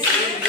Thank you.